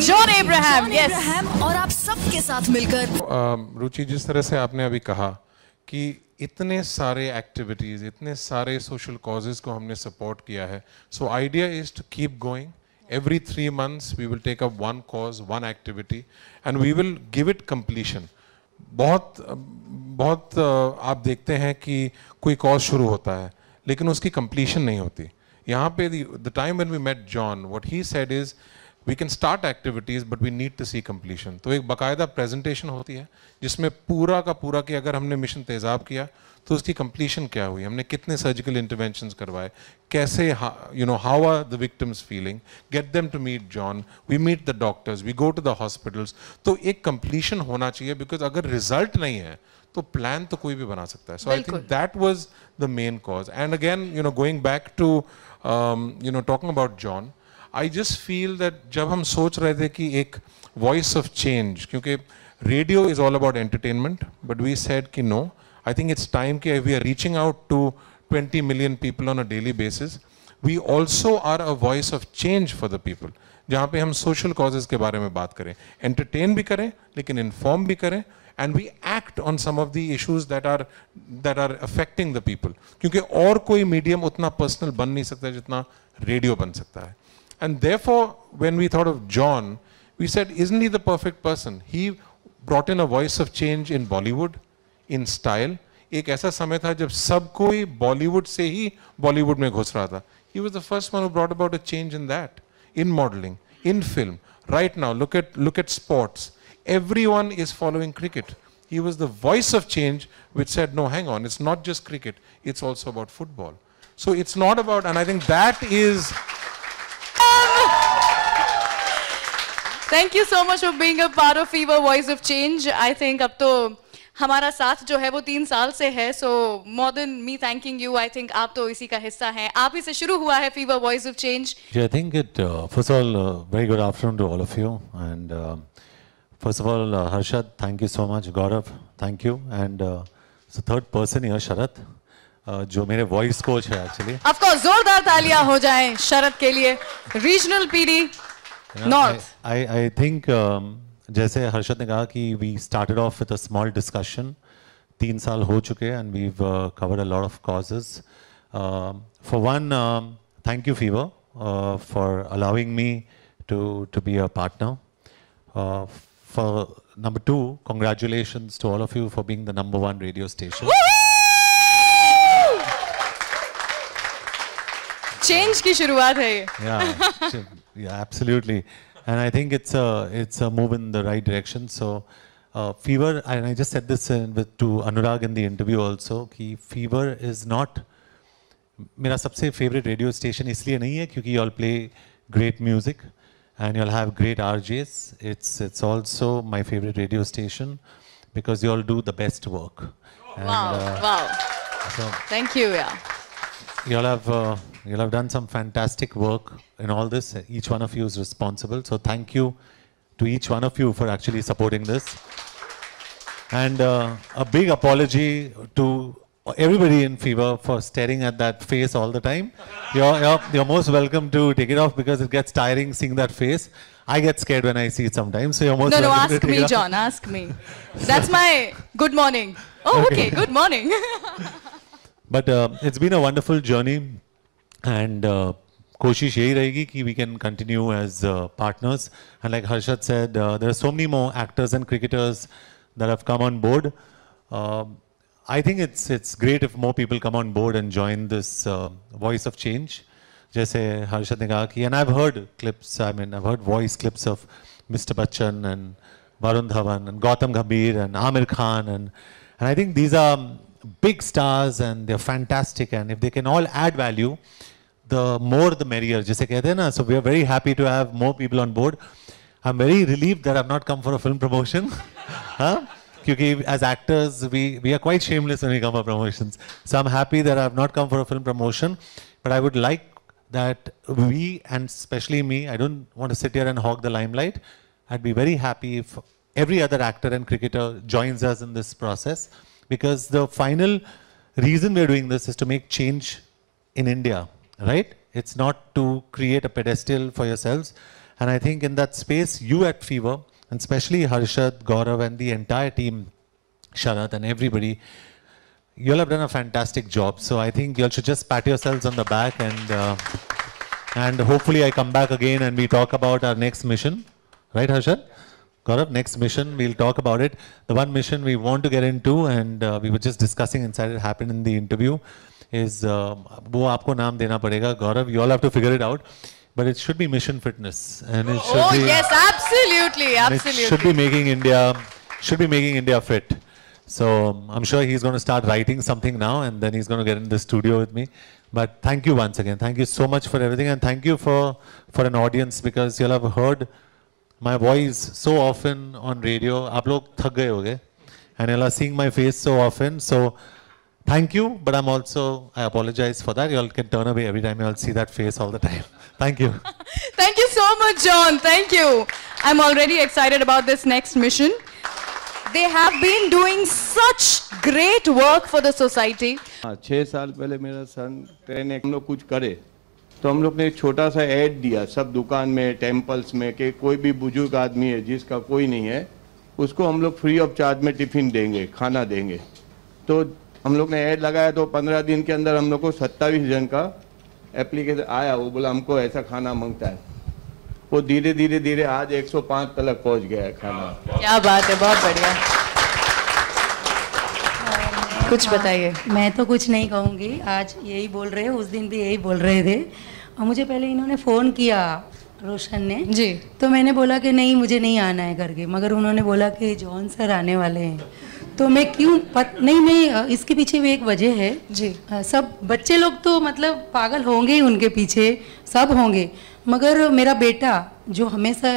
John Abraham, yes, और आप सबके साथ मिलकर रुचि, जिस तरह से आपने अभी कहा कि इतने सारे एक्टिविटीज, इतने सारे सोशल कॉजेज को हमने सपोर्ट किया है, so idea is to keep going. Every 3 months we will take up one cause, one activity, and we will give it completion. बहुत आप देखते हैं कि कोई कॉज शुरू होता है लेकिन उसकी completion नहीं होती. यहाँ पे the time when we met John, what he said is we can start activities but we need to see completion. तो एक बाकायदा presentation होती है जिसमें पूरा का पूरा कि अगर हमने मिशन तेजाब किया तो उसकी कंप्लीशन क्या हुई, हमने कितने सर्जिकल इंटरवेंशंस करवाए, कैसे, you know, how are the victims feeling, get them to meet John, we meet the doctors, we go to the hospitals. तो एक कंप्लीशन होना चाहिए बिकॉज अगर रिजल्ट नहीं है तो प्लान तो कोई भी बना सकता है. So I think that was the main cause. And again, you know, going back to, you know, talking about John, I just feel that जब हम सोच रहे थे कि एक वॉइस ऑफ चेंज, क्योंकि radio is all about entertainment, but we said कि no, I think it's time that we are reaching out to 20 million people on a daily basis. We also are a voice of change for the people. जहाँ पे हम social causes के बारे में बात करें, entertain भी करें, लेकिन inform भी करें, and we act on some of the issues that are affecting the people. क्योंकि और कोई medium उतना personal बन नहीं सकता जितना radio बन सकता है. And therefore, when we thought of John, we said, isn't he the perfect person? He brought in a voice of change in Bollywood. In style. एक ऐसा समय था जब सब कोई बॉलीवुड से ही बॉलीवुड में घुस रहा था. He was the first one who brought about a change in that, in modelling, in film. Right now look at sports. Everyone is following cricket. He was the voice of change which said no, hang on, it's not just cricket, it's also about football. So it's not about, and I think that is. Thank you so much for being a part of Fever voice of change. I think अब तो हमारा साथ जो है वो 3 साल से है. So more than me thanking you, I think आप तो इसी का हिस्सा हैं. आप ही से शुरू हुआ है fever voice of change. I think it, first of all, very good afternoon to all of you. And first of all, Harshad, thank you so much. Gaurav, thank you. And third person here, Sharad, जो मेरे voice coach है actually. Of course, जोरदार तालियां हो जाएं शरद के लिए. Regional PD north. I think जैसे हर्षद ने कहा कि we started off with a small discussion. 3 साल हो चुके and we covered a lot of causes. For one, thank you Fever for allowing me to be a partner. For number 2, congratulations to all of you for being the #1 radio station. Change की शुरुआत है ये. Yeah, absolutely. And I think it's a move in the right direction. So Fever, and I just said this to Anurag in the interview also, कि Fever is not मेरा सबसे favorite radio station इसलिए नहीं है क्योंकि you all play great music and you all have great RJs. It's also my favorite radio station because you all do the best work. And, wow. So thank you. Yeah. You all have done some fantastic work in all this. Each one of you is responsible. So thank you to each one of you for actually supporting this. And a big apology to everybody in Fever for staring at that face all the time. You're most welcome to take it off because it gets tiring seeing that face. I get scared when I see it sometimes. So you're most welcome ask to take me, it off. John. Ask me. That's my good morning. Oh, okay. Good morning. But it's been a wonderful journey, and कोशिश यही रहेगी कि we can continue as partners. And like Harshad said, there are so many more actors and cricketers that have come on board. I think it's great if more people come on board and join this voice of change. जैसे हर्षद ने कहा कि, and I've heard clips. I mean, I've heard voice clips of Mr. Bachchan and Varun Dhawan and Gautam Gambhir and Amir Khan, and I think these are big stars and they're fantastic, and if they can all add value, the more the merrier. जैसे कहते हैं ना, so we are very happy to have more people on board. I'm very relieved that I've not come for a film promotion. क्योंकि as actors we are quite shameless when we come for promotions. So I'm happy that I've not come for a film promotion, but I would like that we, and especially me, I don't want to sit here and hog the limelight. I'd be very happy if every other actor and cricketer joins us in this process, because the final reason we're doing this is to make change in India, right? It's not to create a pedestal for yourselves. And I think in that space, you at Fever, and especially Harshad, Gaurav, and the entire team, Sharat and everybody, you all have done a fantastic job. So I think you all should just pat yourselves on the back, and hopefully I come back again and we talk about our next mission. Right, Harshad? Gaurav, next mission, we'll talk about it. The one mission we want to get into, and we were just discussing inside, it happened in the interview, is wo aapko naam dena padega, Gaurav, you all have to figure it out. But it should be Mission Fitness, and it should be, yes, absolutely, absolutely. it should be making India fit. So I'm sure he's going to start writing something now, and then he's going to get in the studio with me. But thank you once again. Thank you so much for everything, and thank you for an audience, because you'll have heard my voice so often on radio. Aap log thak gaye hoge, and you'll are seeing my face so often. So thank you, but I apologize for that. You all can turn away every time you all see that face all the time. Thank you. Thank you so much, John. Thank you. I'm already excited about this next mission. They have been doing such great work for the society. 6 साल पहले मेरा सन train हम लोग कुछ करे तो हम लोग ने एक छोटा सा ऐड दिया सब दुकान में, टेम्पल्स में, कि कोई भी बुजुर्ग आदमी है जिसका कोई नहीं है उसको हम लोग फ्री ऑफ चार्ज में टिफिन देंगे, खाना देंगे। तो हम लोग ने ऐड लगाया तो 15 दिन के अंदर हम लोग को 27 जन का एप्लीकेशन आया। वो बोला हमको ऐसा खाना मांगता है। वो धीरे धीरे धीरे आज 105 तक पहुंच गया है खाना। क्या बात है, बहुत बढ़िया। कुछ बताइए। मैं तो कुछ नहीं कहूँगी, आज यही बोल रहे हैं, उस दिन भी यही बोल रहे थे। और मुझे पहले इन्होंने फ़ोन किया, रोशन ने जी, तो मैंने बोला कि नहीं मुझे नहीं आना है करके, मगर उन्होंने बोला कि जॉन सर आने वाले हैं। तो मैं क्यों नहीं, इसके पीछे भी एक वजह है जी। सब बच्चे लोग तो मतलब पागल होंगे ही, उनके पीछे सब होंगे, मगर मेरा बेटा जो हमेशा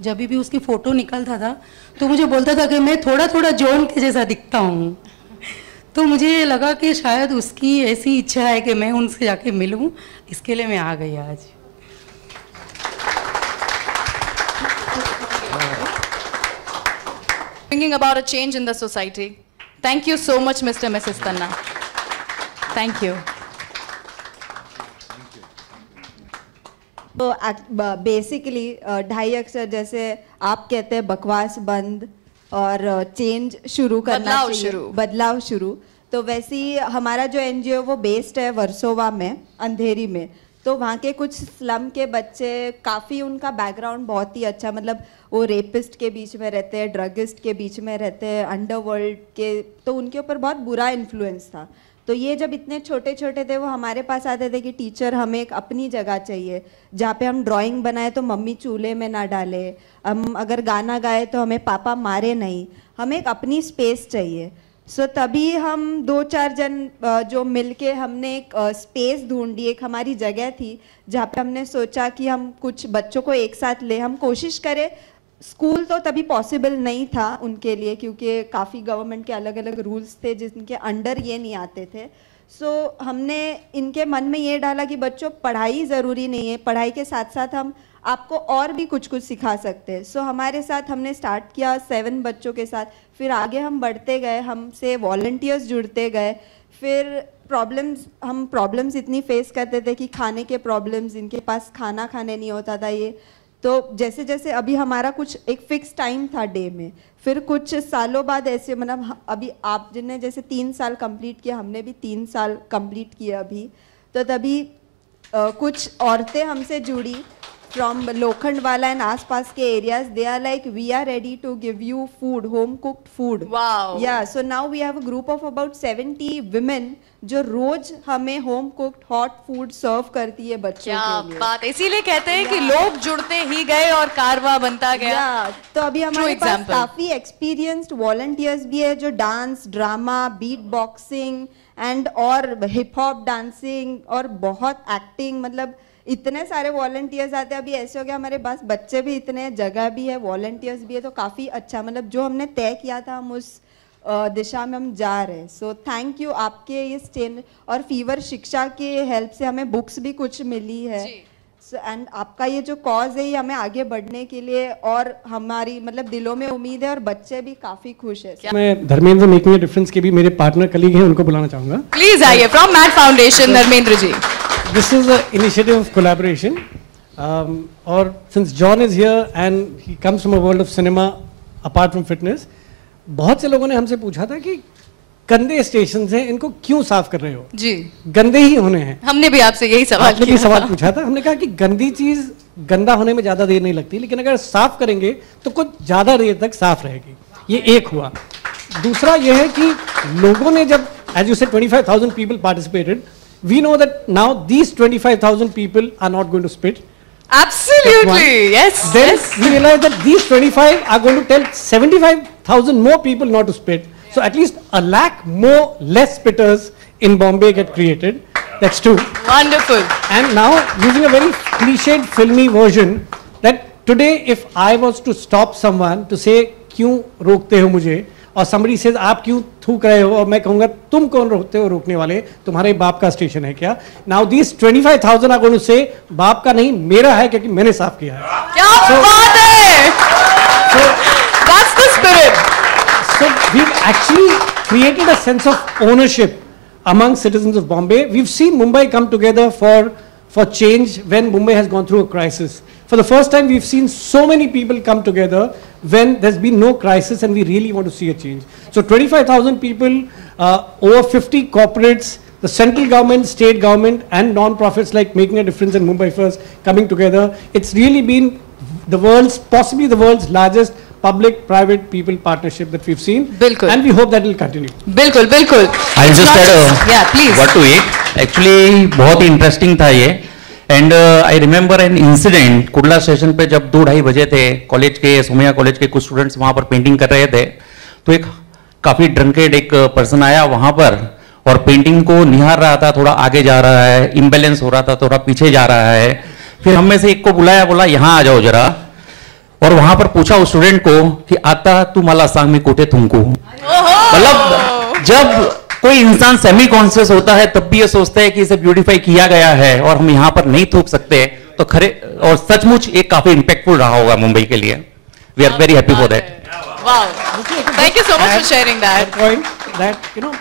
जब भी उसकी फ़ोटो निकलता था तो मुझे बोलता था कि मैं थोड़ा थोड़ा जॉन के जैसा दिखता हूँ। तो मुझे लगा कि शायद उसकी ऐसी इच्छा है कि मैं उनसे जाके मिलूं, इसके लिए मैं आ गई आज। Bringing about a change in the society. Thank you so much, Mr. and Mrs. Tanna. Thank you. तो बेसिकली 2.5 अक्षर जैसे आप कहते हैं बकवास बंद और चेंज शुरू करना चाहिए, बदलाव शुरू। तो वैसे ही हमारा जो एनजीओ वो बेस्ड है वर्सोवा में, अंधेरी में। तो वहाँ के कुछ स्लम के बच्चे काफ़ी, उनका बैकग्राउंड बहुत ही अच्छा, मतलब वो रेपिस्ट के बीच में रहते हैं, ड्रगिस्ट के बीच में रहते हैं, अंडरवर्ल्ड के, तो उनके ऊपर बहुत बुरा इन्फ्लुएंस था। तो ये जब इतने छोटे छोटे थे वो हमारे पास आते थे कि टीचर हमें एक अपनी जगह चाहिए जहाँ पे हम ड्राइंग बनाए तो मम्मी चूल्हे में ना डाले, हम अगर गाना गाए तो हमें पापा मारे नहीं, हमें एक अपनी स्पेस चाहिए। सो तभी हम 2-4 जन जो मिलके हमने एक स्पेस ढूंढी, एक हमारी जगह थी जहाँ पे हमने सोचा कि हम कुछ बच्चों को एक साथ ले, हम कोशिश करें। स्कूल तो तभी पॉसिबल नहीं था उनके लिए क्योंकि काफ़ी गवर्नमेंट के अलग अलग रूल्स थे जिनके अंडर ये नहीं आते थे। सो हमने इनके मन में ये डाला कि बच्चों पढ़ाई ज़रूरी नहीं है, पढ़ाई के साथ साथ हम आपको और भी कुछ सिखा सकते हैं। सो हमारे साथ हमने स्टार्ट किया 7 बच्चों के साथ, फिर आगे हम बढ़ते गए, हमसे वॉलंटियर्स जुड़ते गए। फिर हम प्रॉब्लम्स इतनी फेस करते थे कि खाने के प्रॉब्लम्स, इनके पास खाना खाने नहीं होता था ये। तो जैसे जैसे अभी हमारा कुछ एक फिक्स टाइम था डे में, फिर कुछ सालों बाद ऐसे, मतलब अभी आप जिनने जैसे 3 साल कंप्लीट किया, हमने भी 3 साल कंप्लीट किया अभी। तो तभी कुछ औरतें हमसे जुड़ी from Lokhandwala and आसपास के areas. They are like, we are ready to give you food, home cooked food. Wow. Yeah, so now we have a group of about 70 women जो रोज हमें home cooked hot food serve करती है बच्चों के लिए। क्या बात, इसीलिए कहते हैं कि लोग जुड़ते ही गए और कारवा बनता गया। तो अभी हमारे पास काफी experienced volunteers भी है जो dance, drama, beat boxing and और हिप हॉप डांसिंग और बहुत एक्टिंग, मतलब इतने सारे वॉलंटियर्स आते हैं। अभी ऐसे हो गया हमारे पास बच्चे भी इतने, जगह भी है, वॉलंटियर्स भी है, तो काफ़ी अच्छा, मतलब जो हमने तय किया था हम उस दिशा में हम जा रहे हैं। सो थैंक यू आपके इस चैनल और फीवर शिक्षा के हेल्प से हमें बुक्स भी कुछ मिली है। एंड आपका ये जो कॉज है ये हमें आगे बढ़ने के लिए और हमारी मतलब दिलों में उम्मीद है और बच्चे भी काफ़ी खुश है। मैं धर्मेंद्र मेकिंग अ डिफरेंस के भी मेरे पार्टनर कलीग हैं, उनको बुलाना चाहूँगा। प्लीज आइए, from Matt foundation, Dharmendra ji. This is an initiative of collaboration. और since John is here and he comes from a world of cinema apart from fitness, बहुत से लोगों ने हमसे पूछा था कि गंदे स्टेशन हैं, इनको क्यों साफ कर रहे हो? जी, गंदे ही होने हैं। हमने भी आपसे यही सवाल आपने भी सवाल पूछा था। हमने कहा कि गंदी चीज गंदा होने में ज्यादा देर नहीं लगती, लेकिन अगर साफ करेंगे तो कुछ ज्यादा देर तक साफ रहेगी। ये एक हुआ। दूसरा ये है कि लोगों ने जब, as you said, 25,000 people participated, we know that now these 25,000 people are not going to spit. Absolutely, yes. Then yes. we realize that these 25 are going to tell 75,000 more people not to spit. So at least a lakh more less spitters in Bombay get created. That's two. Wonderful. And now using a very cliched filmy version, that today if I was to stop someone to say क्यों रोकते हो मुझे, और somebody says आप क्यों थूक रहे हो, और मैं कहूँगा तुम कौन रोकते हो रोकने वाले, तुम्हारे बाप का स्टेशन है क्या? Now these 25,000 are going to say बाप का नहीं मेरा है क्योंकि मैंने साफ किया है। क्या बात है! So that's the spirit. So we've actually created a sense of ownership among citizens of Bombay. We've seen Mumbai come together for change when Mumbai has gone through a crisis. For the first time, we've seen so many people come together when there's been no crisis and we really want to see a change. So 25,000 people, over 50 corporates, the central government, state government and non-profits like Making a Difference and Mumbai First coming together. It's really been possibly the world's largest public-private people partnership that we've seen. Bilkul. And we hope that will continue. Bilkul, bilkul. I'll just add yeah, please. what to it. Actually, बहुत ही interesting था ये. And I remember an incident, Kudla station पे जब 2-2:30 बजे थे, college के, Somaiya college के कुछ स्टूडेंट्स वहाँ पर पेंटिंग कर रहे थे, तो एक काफी ड्रंकेड एक पर्सन आया वहाँ पर और पेंटिंग को निहार रहा था, थोड़ा आगे जा रहा है, इम्बैलेंस हो रहा था, थोड़ा पीछे जा रहा है। फिर हम में से एक को बुलाया, बोला यहाँ आ जाओ जरा, और वहां पर पूछा उस स्टूडेंट को कि आता तू मला सांग में कोठे तुमको। मतलब जब कोई इंसान सेमी कॉन्शियस होता है तब भी ये सोचता है कि इसे ब्यूटीफाई किया गया है और हम यहाँ पर नहीं थूक सकते, तो खरे और सचमुच ये काफी इंपैक्टफुल रहा होगा मुंबई के लिए। We are very happy for that. Wow. Thank you so much for sharing that. Point that, you know,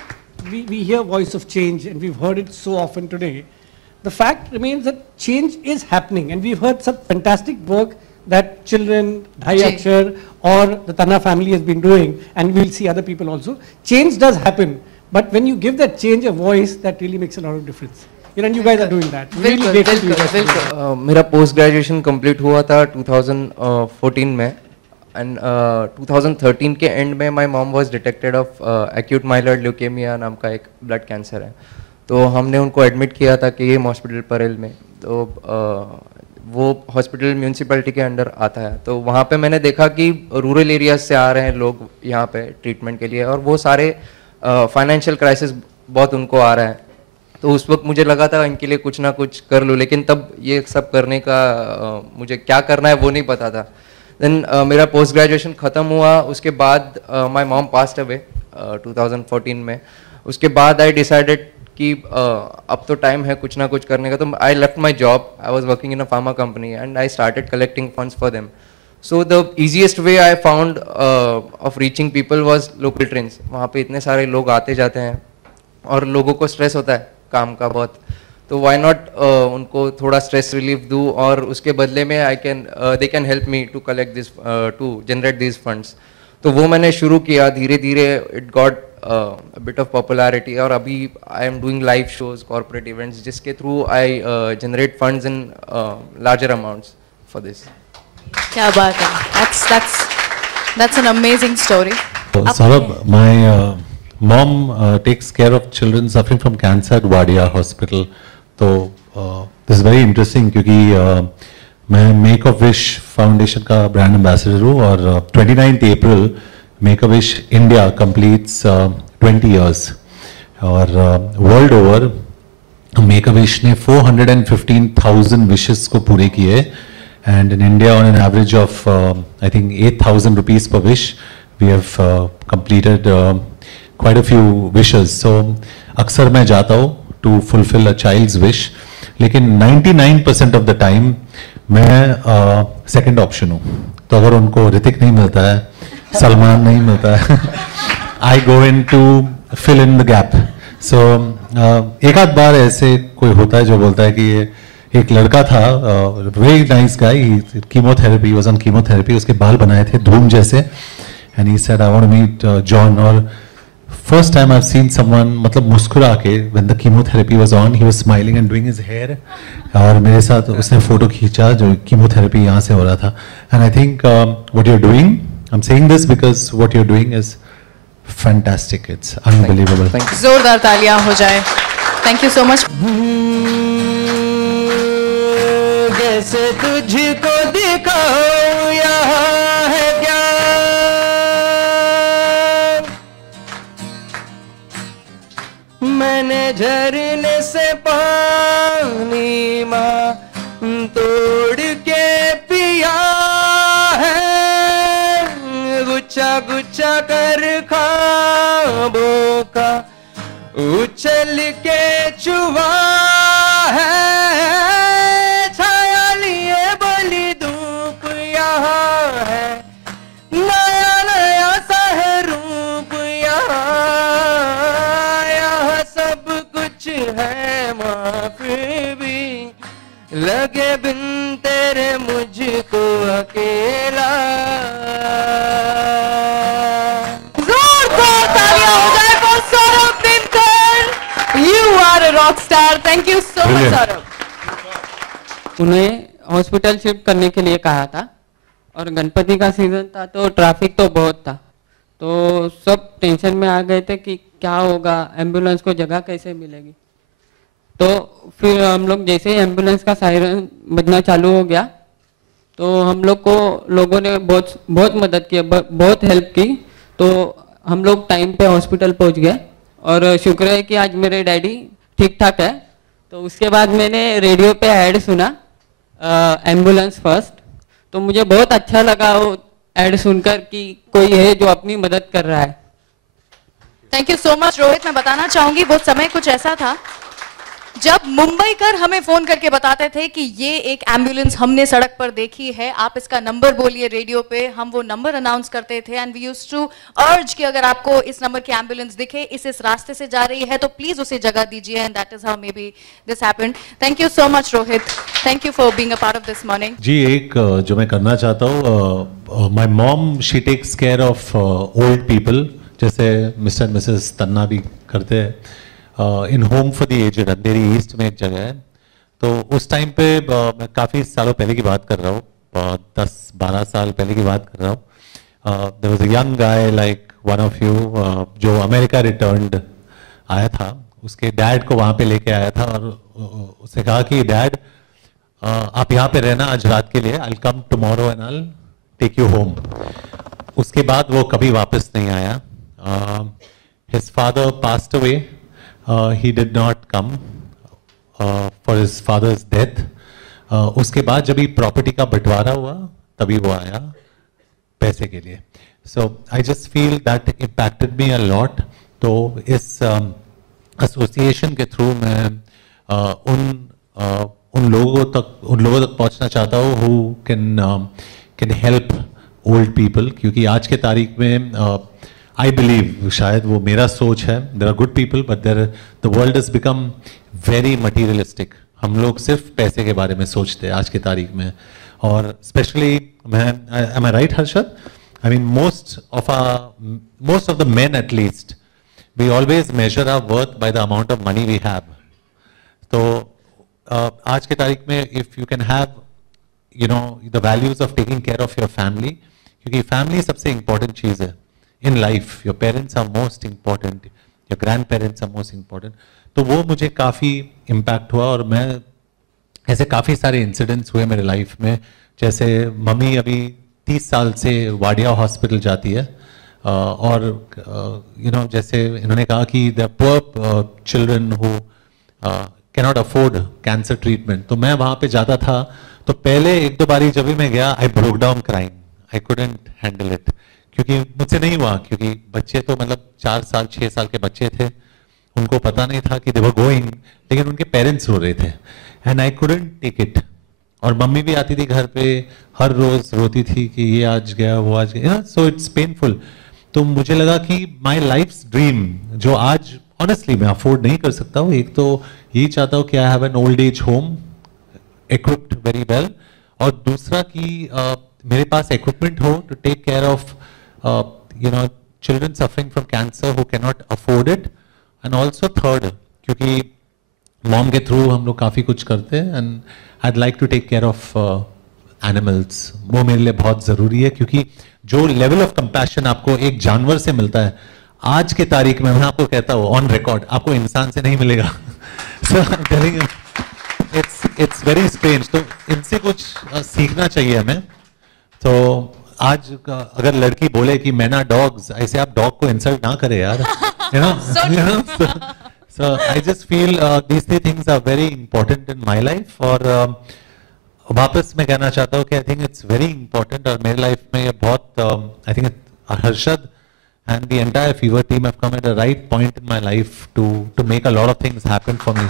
we hear voice of change and we've heard it so often today. The fact remains that change is happening and we've heard some fantastic work that children, Dhai Akshar or the Tanna family has been doing, and we'll see other people also. Change does happen, but when you give that change a voice, that really makes a lot of difference. You know, and you guys are doing that. Really grateful to you guys. मेरा post graduation complete हुआ था 2014 में, and 2013 के and में my mom was detected of acute myeloid leukaemia नाम का एक blood cancer है, तो हमने उनको एडमिट किया था कि ये हॉस्पिटल परेल में, तो वो हॉस्पिटल म्यूनसिपैलिटी के अंडर आता है। तो वहाँ पे मैंने देखा कि रूरल एरियाज से आ रहे हैं लोग यहाँ पे ट्रीटमेंट के लिए, और वो सारे फाइनेंशियल क्राइसिस बहुत उनको आ रहा है। तो उस वक्त मुझे लगा था इनके लिए कुछ ना कुछ कर लूँ, लेकिन तब ये सब करने का मुझे क्या करना है वो नहीं पता था। देन मेरा पोस्ट ग्रेजुएशन ख़त्म हुआ, उसके बाद माय मॉम पास्ड अवे 2014 में। उसके बाद आई डिसाइडेड कि अब तो टाइम है कुछ ना कुछ करने का, तो I left my job, I was working in a pharma company and I started collecting funds for them. So the easiest way I found of reaching people was local trains. वहाँ पे इतने सारे लोग आते जाते हैं और लोगों को स्ट्रेस होता है काम का बहुत, तो वाई नॉट उनको थोड़ा स्ट्रेस रिलीफ दूँ, और उसके बदले में they can help me to collect this to generate this funds. तो वो मैंने शुरू किया, धीरे धीरे it got a bit of popularity, और अभी I am doing live shows, corporate events, जिसके through I generate funds in larger amounts for this. क्या बात है, that's an amazing story. Saurabh, my mom takes care of children suffering from cancer at Wadia Hospital. तो this is very interesting क्योंकि मैं Make a Wish Foundation का brand ambassador हूँ, और 29th April Make a Wish India completes 20 years, और world over Make a Wish ने 415,000 wishes को पूरे किए, and in India on an average of I think 8,000 rupees per wish we have completed quite a few wishes. So अक्सर मैं जाता हूँ to fulfill a child's wish, लेकिन 99% of the time मैं second option हूँ। तो अगर उनको ऋतिक नहीं मिलता है, सलमान नहीं मिलता है, I go in to fill in the gap. So एक आध बार ऐसे कोई होता है जो बोलता है कि एक लड़का था, very nice guy, chemotherapy, was on chemotherapy, उसके बाल बनाए थे धूम जैसे, and he said I want to meet John. और first time I have seen someone मतलब मुस्कुरा के, when the chemotherapy was on he was smiling and doing his hair, और मेरे साथ उसने फोटो खींचा जो कीमोथेरेपी यहाँ से हो रहा था। And I think what you are doing, I am saying this because what you are doing is fantastic, it's unbelievable. जोरदार तालियां हो जाए। Thank you so much. कैसे तुझको दिखाऊं यहाँ है क्या, मैंने झरने से पानी माँ तोड़ के पिया है, गुच्छा गुच्छा कर ख्वाबों का उछल के चुवा है, छाया लिए बली धूप यहाँ है, नया नया सा है रूप यहाँ सब कुछ है माँ, फिर भी लगे बिन तेरे मुझको अकेला। जोरदार तालियां हो जाए for Saurabh Dinkar. You are a rock star. Thank you so much, Saurabh. उन्हें हॉस्पिटल शिफ्ट करने के लिए कहा था, और गणपति का सीजन था तो ट्रैफिक तो बहुत था, तो सब टेंशन में आ गए थे कि क्या होगा, एम्बुलेंस को जगह कैसे मिलेगी। तो फिर हम लोग जैसे ही एम्बुलेंस का सायरन बजना चालू हो गया, तो हम लोग को लोगों ने बहुत मदद की, बहुत हेल्प की, तो हम लोग टाइम पे हॉस्पिटल पहुंच गए, और शुक्र है कि आज मेरे डैडी ठीक ठाक है। तो उसके बाद मैंने रेडियो पे ऐड सुना, एम्बुलेंस फर्स्ट, तो मुझे बहुत अच्छा लगा वो ऐड सुनकर कि कोई है जो अपनी मदद कर रहा है। Thank you so much Rohit. मैं बताना चाहूंगी वो समय कुछ ऐसा था जब मुंबईकर हमें फोन करके बताते थे कि ये एक एम्बुलेंस हमने सड़क पर देखी है, आप इसका नंबर बोलिए रेडियो पे, हम वो नंबर अनाउंस करते थे, एंड वी यूज्ड टू अर्ज कि अगर आपको इस नंबर की एम्बुलेंस दिखे, इस रास्ते से जा रही है, तो प्लीज उसे जगह दीजिए, and that is how maybe this happened. Thank you so much Rohit, thank you for being a part of this morning. जी, एक जो मैं करना चाहता हूँ, my mom she takes care of old people, जैसे मिस्टर एंड मिसेस तन्ना भी करते हैं, in home for the aged, Andheri east में एक जगह है। तो उस टाइम पे मैं काफ़ी सालों पहले की बात कर रहा हूँ, 10-12 साल पहले की बात कर रहा हूँ। There was a young guy like one of you, जो अमेरिका रिटर्न्ड आया था, उसके डैड को वहाँ पे लेके आया था, और उसने कहा कि डैड आप यहाँ पे रहना आज रात के लिए, I will come tomorrow and I will take you home. उसके बाद वो कभी वापस नहीं आया। His father passed away, he did not come for his father's death. उसके बाद जब ही प्रॉपर्टी का बंटवारा हुआ तभी वो आया पैसे के लिए। So I just feel that impacted me a lot. तो इस एसोसिएशन के थ्रू मैं उन लोगों तक पहुंचना चाहता हूँ who can help old people, क्योंकि आज के तारीख में I believe, शायद वो मेरा सोच है, there are good people but the world has become very materialistic. हम लोग सिर्फ पैसे के बारे में सोचते हैं आज की तारीख में, और especially am I right Harshad? I mean most of the men at least, we always measure our worth by the amount of money we have. तो आज के तारीख में if you can have the values of taking care of your family, क्योंकि family सबसे important चीज़ है in life. Your parents are most important, your grandparents are most important. तो वो मुझे काफ़ी impact हुआ, और मैं ऐसे काफ़ी सारे incidents हुए मेरे life में, जैसे मम्मी अभी 30 साल से वाडिया हॉस्पिटल जाती है, और जैसे इन्होंने कहा कि the poor children who cannot afford cancer treatment, तो मैं वहाँ पे जाता था, तो पहले 1-2 बारी जब भी मैं गया I broke down crying, I couldn't handle it, क्योंकि मुझसे नहीं हुआ, क्योंकि बच्चे तो मतलब 4 साल 6 साल के बच्चे थे, उनको पता नहीं था कि they were going, लेकिन उनके पेरेंट्स रो रहे थे, and I couldn't take it. और मम्मी भी आती थी घर पे, हर रोज रोती थी कि ये आज गया वो आज गया, so it's painful. तो मुझे लगा कि my life's dream, जो आज honestly मैं अफोर्ड नहीं कर सकता हूँ, एक तो यही चाहता हूँ कि I have an old age home equipped very well. और दूसरा कि मेरे पास equipment हो to take care of children suffering from cancer who cannot afford it, and also third क्योंकि mom के through हम लोग काफ़ी कुछ करते हैं, and I'd like to take care of animals. वो मेरे लिए बहुत ज़रूरी है क्योंकि जो level of compassion आपको एक जानवर से मिलता है, आज के तारीख में मैं आपको कहता हूँ on record, आपको इंसान से नहीं मिलेगा. So I'm telling you, it's very strange. तो इनसे कुछ सीखना चाहिए हमें. तो आज अगर लड़की बोले कि मैना डॉग्स, ऐसे आप डॉग को इंसल्ट ना करें यार. You know? So I just feel these three things are very important in my life. और वापस मैं कहना चाहता हूँ कि I think it's very important, और मेरी लाइफ में ये बहुत I think Harshad and the entire Fever team have come at the right point in my life to make a lot of things happen for me.